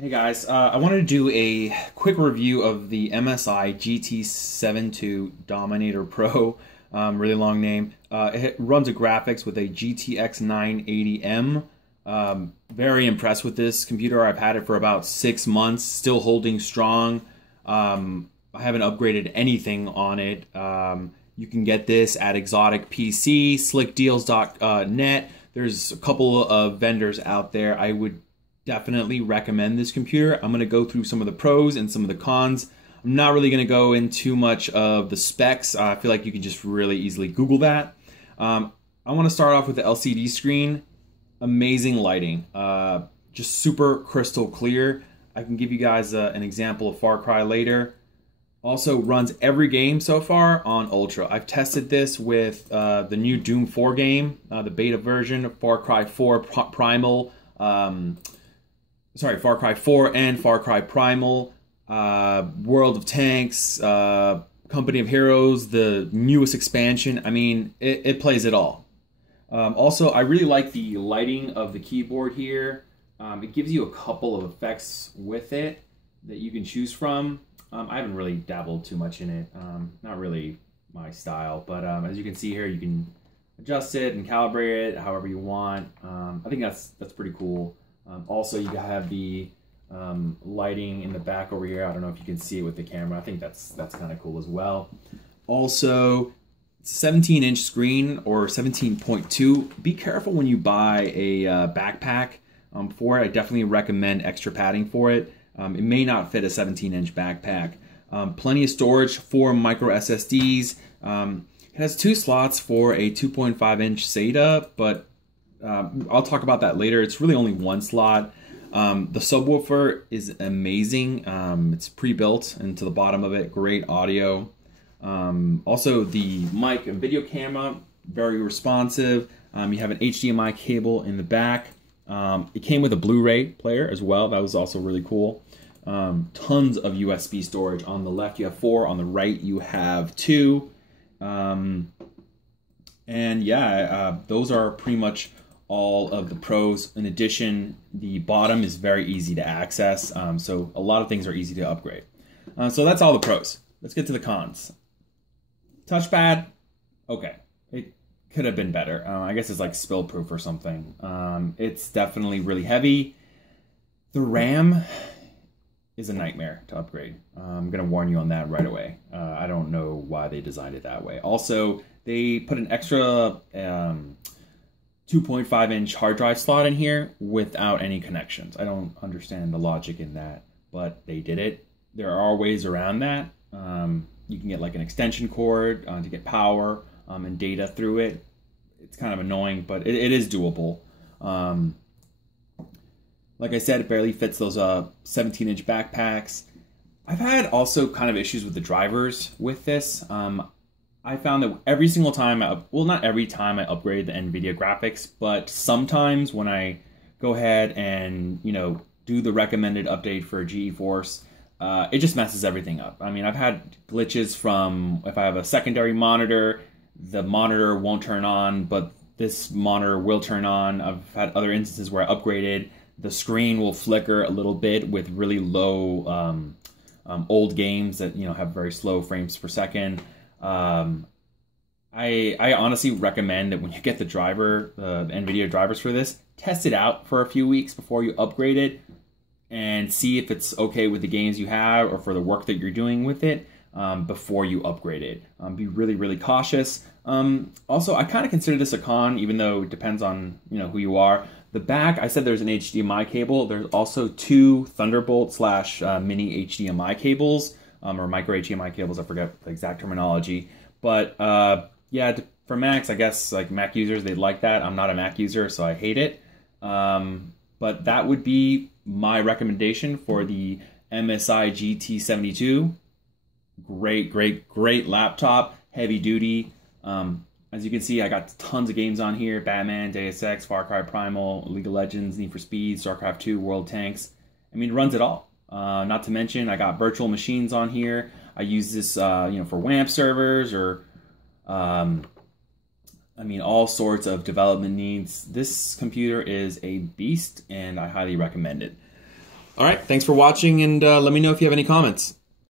Hey guys, I wanted to do a quick review of the MSI GT72 Dominator Pro, really long name. It runs a graphics with a GTX 980M. Very impressed with this computer. I've had it for about 6 months, still holding strong. I haven't upgraded anything on it. You can get this at Exotic PC, slickdeals.net. There's a couple of vendors out there. I would definitely recommend this computer. I'm going to go through some of the pros and some of the cons. I'm not really going to go into too much of the specs. I feel like you can just really easily Google that. I want to start off with the LCD screen. Amazing lighting. Just super crystal clear. I can give you guys an example of Far Cry later. Also runs every game so far on Ultra. I've tested this with the new Doom 4 game, the beta version of Far Cry 4 Primal. Far Cry 4 and Far Cry Primal, World of Tanks, Company of Heroes, the newest expansion. I mean, it plays it all. Also, I really like the lighting of the keyboard here. It gives you a couple of effects with it that you can choose from. I haven't really dabbled too much in it. Not really my style, but as you can see here, you can adjust it and calibrate it however you want. I think that's pretty cool. Also, you have the lighting in the back over here. I don't know if you can see it with the camera. I think that's kind of cool as well. Also, 17-inch screen or 17.2. Be careful when you buy a backpack for it. I definitely recommend extra padding for it. It may not fit a 17-inch backpack. Plenty of storage, 4 micro SSDs. It has 2 slots for a 2.5-inch SATA, but I'll talk about that later. It's really only 1 slot. The subwoofer is amazing. It's pre-built into the bottom of it. Great audio. Also, the mic and video camera, very responsive. You have an HDMI cable in the back. It came with a Blu-ray player as well. That was also really cool. Tons of USB storage. On the left, you have 4. On the right, you have 2. And yeah, those are pretty much all of the pros. In addition, the bottom is very easy to access, so a lot of things are easy to upgrade. So that's all the pros. Let's get to the cons. Touchpad, okay, it could have been better. I guess it's like spill proof or something. It's definitely really heavy. The RAM is a nightmare to upgrade. I'm gonna warn you on that right away. I don't know why they designed it that way. Also, they put an extra 2.5-inch hard drive slot in here without any connections. I don't understand the logic in that, but they did it. There are ways around that. You can get like an extension cord to get power and data through it. It's kind of annoying, but it is doable. Like I said, it barely fits those 17-inch backpacks. I've had also kind of issues with the drivers with this. I found that every single time, well, not every time I upgrade the NVIDIA graphics, but sometimes when I go ahead and, do the recommended update for GeForce, it just messes everything up. I mean, I've had glitches from if I have a secondary monitor, the monitor won't turn on, but this monitor will turn on. I've had other instances where I upgraded, the screen will flicker a little bit with really low old games that, have very slow frames per second. I honestly recommend that when you get the driver, the NVIDIA drivers for this, test it out for a few weeks before you upgrade it and see if it's okay with the games you have or for the work that you're doing with it before you upgrade it. Be really, really cautious. Also, I kind of consider this a con, even though it depends on who you are. The back, I said there's an HDMI cable. There's also 2 Thunderbolt / mini HDMI cables. Or micro HDMI cables, I forget the exact terminology. But yeah, for Macs, I guess like Mac users, they'd like that. I'm not a Mac user, so I hate it. But that would be my recommendation for the MSI GT72. Great laptop, heavy duty. As you can see, I got tons of games on here. Batman, Deus Ex, Far Cry Primal, League of Legends, Need for Speed, StarCraft 2, World Tanks. I mean, it runs it all. Not to mention, I got virtual machines on here. I use this, for WAMP servers or, all sorts of development needs. This computer is a beast, and I highly recommend it. All right, thanks for watching, and let me know if you have any comments.